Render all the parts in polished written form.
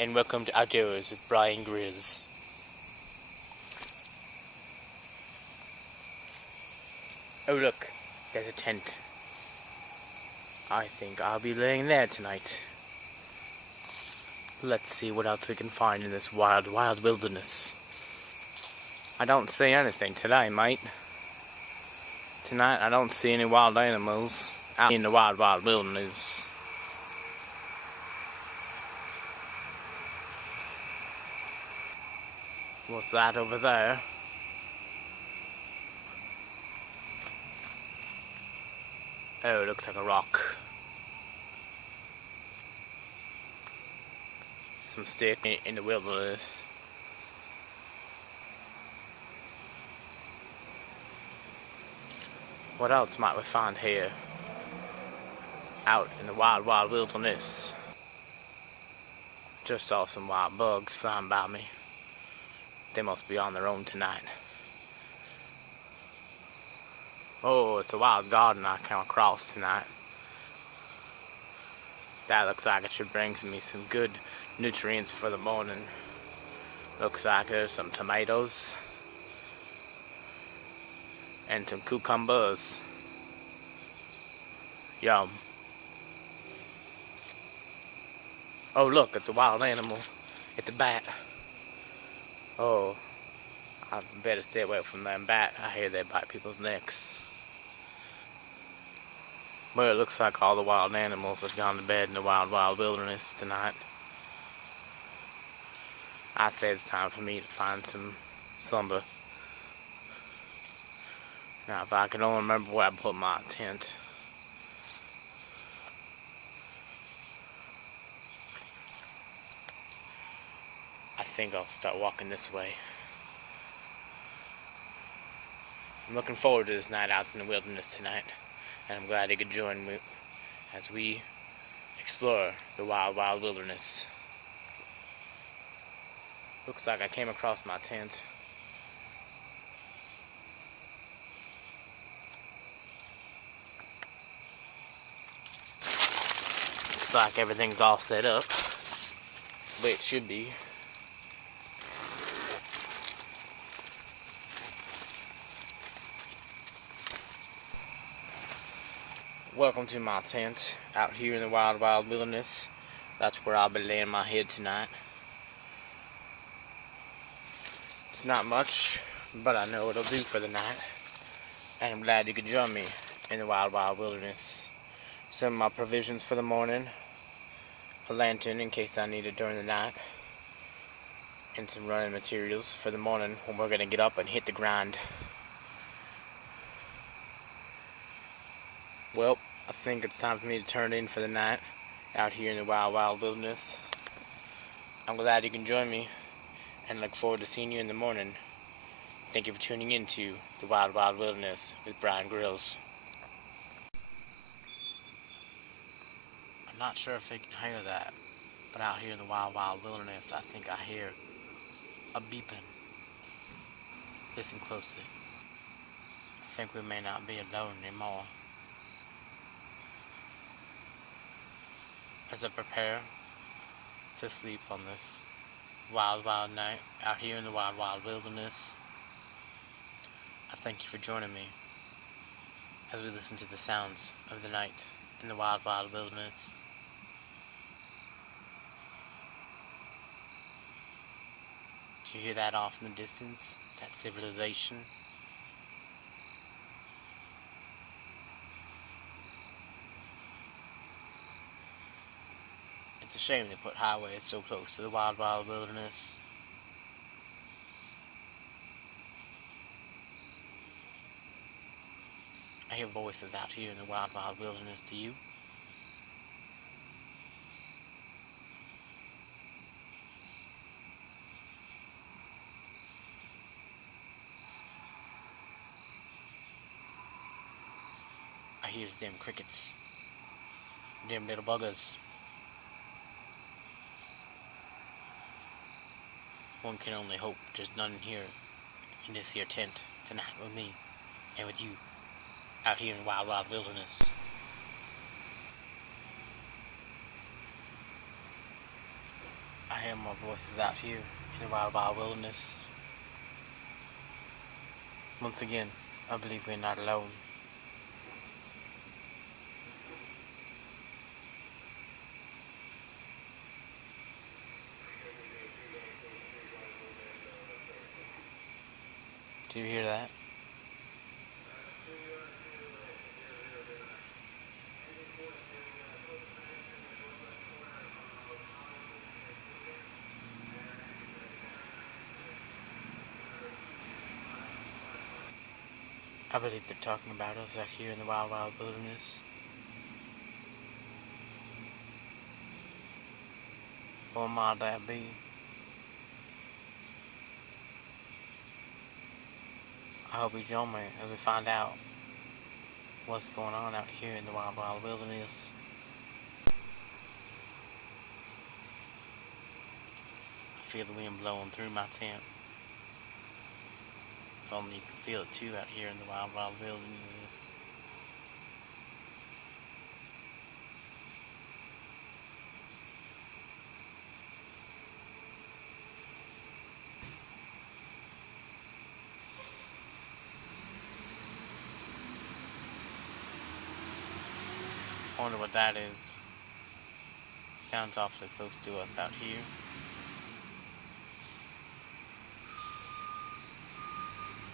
and welcome to Outdoors with Bryan Grylz. Oh look, there's a tent. I think I'll be laying there tonight. Let's see what else we can find in this wild wilderness. I don't see anything today, mate. Tonight I don't see any wild animals out in the wild wilderness. What's that over there? Oh, it looks like a rock. Some stick in the wilderness. What else might we find here? Out in the wild wilderness. Just saw some wild bugs flying by me. They must be on their own tonight. Oh, it's a wild garden I came across tonight. That looks like it should bring me some good nutrients for the morning. Looks like there's some tomatoes and some cucumbers. Yum. Oh look, it's a wild animal. It's a bat. Oh, I better stay away from them bat. I hear they bite people's necks. Well, it looks like all the wild animals have gone to bed in the wild wilderness tonight. I say it's time for me to find some slumber. Now, if I can only remember where I put my tent. I think I'll start walking this way. I'm looking forward to this night out in the wilderness tonight, and I'm glad you could join me as we explore the wild wilderness. Looks like I came across my tent. Looks like everything's all set up the way it should be. Welcome to my tent out here in the wild wilderness. That's where I'll be laying my head tonight. It's not much, but I know it'll do for the night. And I'm glad you could join me in the wild wilderness. Some of my provisions for the morning, a lantern in case I need it during the night, and some running materials for the morning when we're gonna get up and hit the grind. Well, I think it's time for me to turn in for the night out here in the wild wilderness. I'm glad you can join me and look forward to seeing you in the morning. Thank you for tuning in to the wild wilderness with Bryan Grylz. I'm not sure if you can hear that, but out here in the wild wilderness, I think I hear a beeping. Listen closely. I think we may not be alone anymore. As I prepare to sleep on this wild night out here in the wild wilderness, I thank you for joining me as we listen to the sounds of the night in the wild wilderness. Do you hear that off in the distance? That civilization? It's a shame they put highways so close to the wild wilderness. I hear voices out here in the wild wilderness. Do you? I hear them crickets. Them little buggers. One can only hope there's none here in this here tent tonight with me and with you out here in the wild wilderness. I hear more voices out here in the wild, wild wilderness. Once again, I believe we're not alone. Do you hear that? I believe they're talking about us out here in the wild, wild wilderness. What might that be? I hope you join me as we find out what's going on out here in the wild, wild wilderness. I feel the wind blowing through my tent. If only you can feel it too out here in the wild, wild wilderness. I wonder what that is. Sounds awfully close to us out here.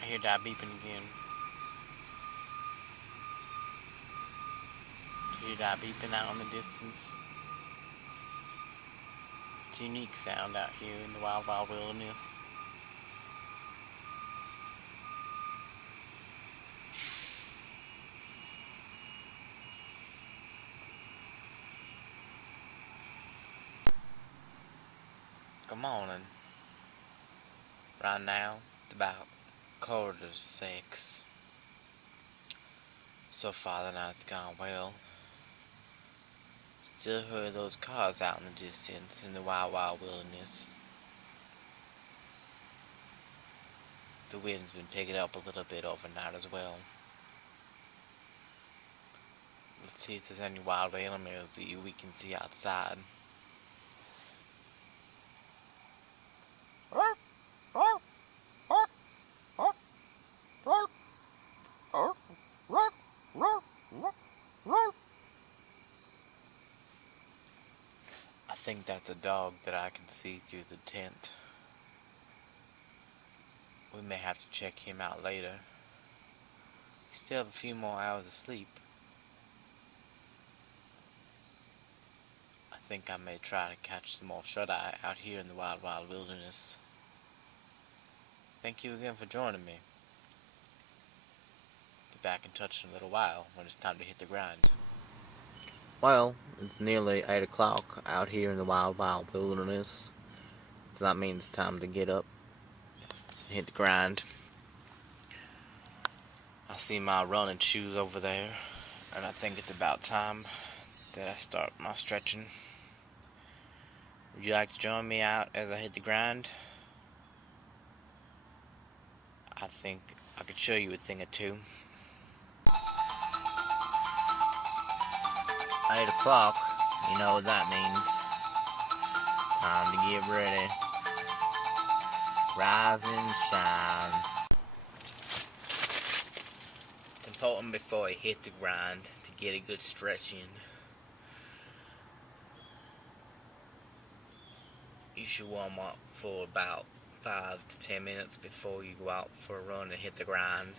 I hear that beeping again. Do you hear that beeping out in the distance? It's a unique sound out here in the wild, wild wilderness. Good morning. Right now, it's about 5:45. So far the night's gone well. Still heard those cars out in the distance in the wild, wild wilderness. The wind's been picking up a little bit overnight as well. Let's see if there's any wild animals that we can see outside. I think that's a dog that I can see through the tent. We may have to check him out later. We still have a few more hours of sleep. I think I may try to catch some more shut-eye out here in the wild, wild wilderness. Thank you again for joining me. Be back in touch in a little while when it's time to hit the grind. Well, it's nearly 8 o'clock out here in the wild, wild wilderness. So that means it's time to get up and hit the grind. I see my running shoes over there, and I think it's about time that I start my stretching. Would you like to join me out as I hit the grind? I think I could show you a thing or two. 8 o'clock, you know what that means. It's time to get ready. Rise and shine. It's important before you hit the grind to get a good stretch in. You should warm up for about 5 to 10 minutes before you go out for a run and hit the grind.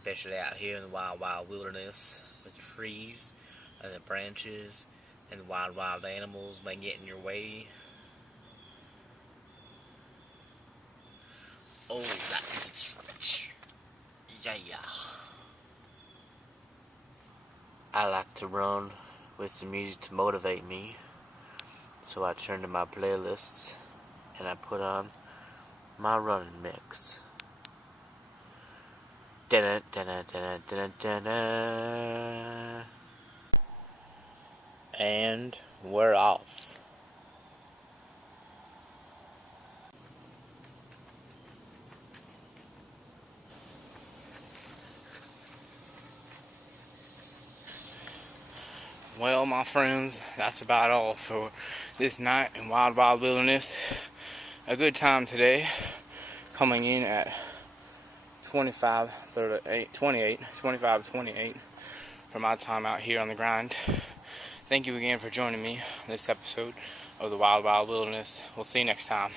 Especially out here in the wild, wild wilderness with the trees and the branches and the wild, wild animals may get in your way. Oh, that's a good stretch. Yeah. I like to run with some music to motivate me. So I turn to my playlists and I put on my running mix. And we're off. Well, my friends, that's about all for this night in Wild Wild Wilderness. A good time today, coming in at 25 to 28 for my time out here on the grind. Thank you again for joining me this episode of the Wild Wild Wilderness. We'll see you next time.